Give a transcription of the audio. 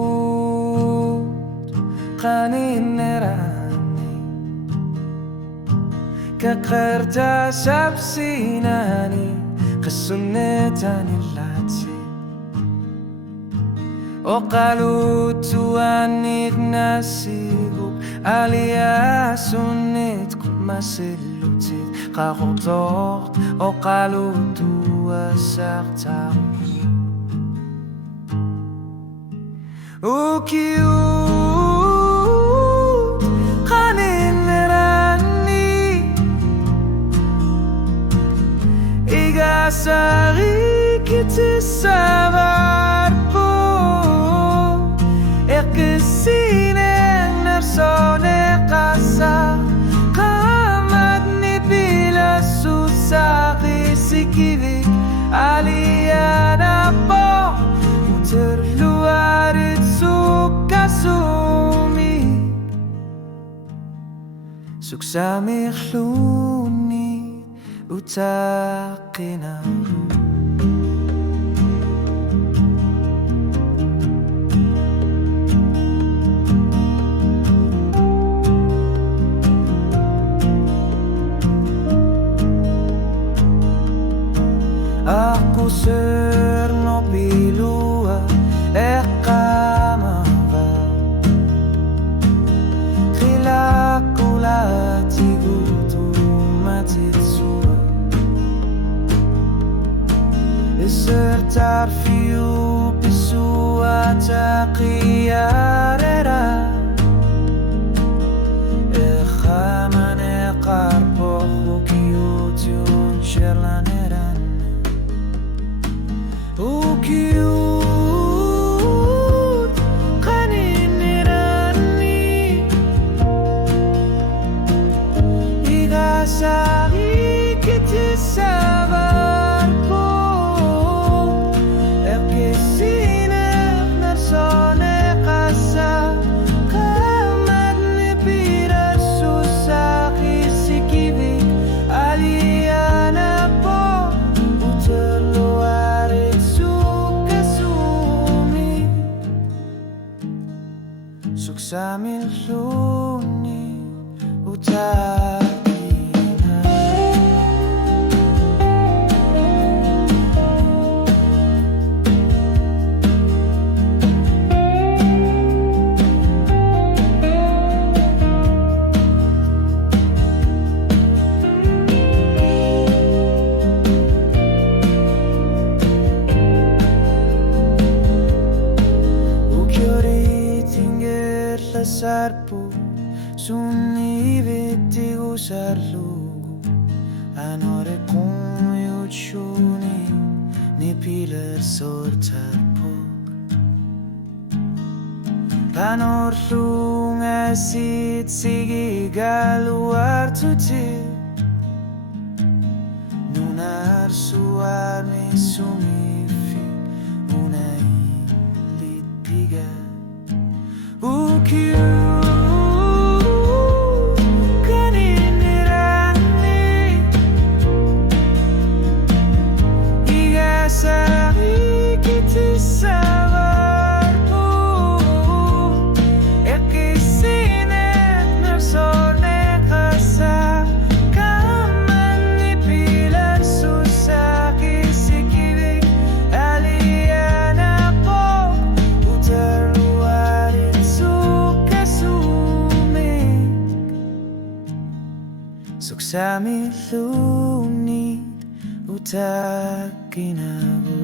ukiut qaninirani kakarta sabsinani qasunnetani lati وقالوا توانيت ناسيبك عليا سنت كل ما سلوتيت قاقو طوغت وقالوا توا ساقتا وكيوت قانين راني إيغا ساغي كتسابار Ekesine narsone kasa kamadni bila susaki sikivik aliyana po terluarit sukasumi suksami khluni utaqina Aku serno pilua ekamava Khilakula tigutu matitsua Sertar fiu pisua taqiyarera Ekhamane qarpo hukiutun sherlaneran وكيوت قانين راني إذا ساغي كتسابر بو أبكي سينك نرسوني قاسا قامدني بيرسو ساقي سكيبي عليانا بو وتلو Suksami luni utakina Sarpo sunni vetti usarlugu anore con yuchuni ni pilar sortarpo panor lunga sit sigi galuar tuti nunar suar mi sumifi una litiga قانين راني إيغا ساغي كتسابر بو إقسينة نرسوني قاسا كامني بلا سوساقي سكيبك عليانا بو وترواري Suksami lunit utakinabu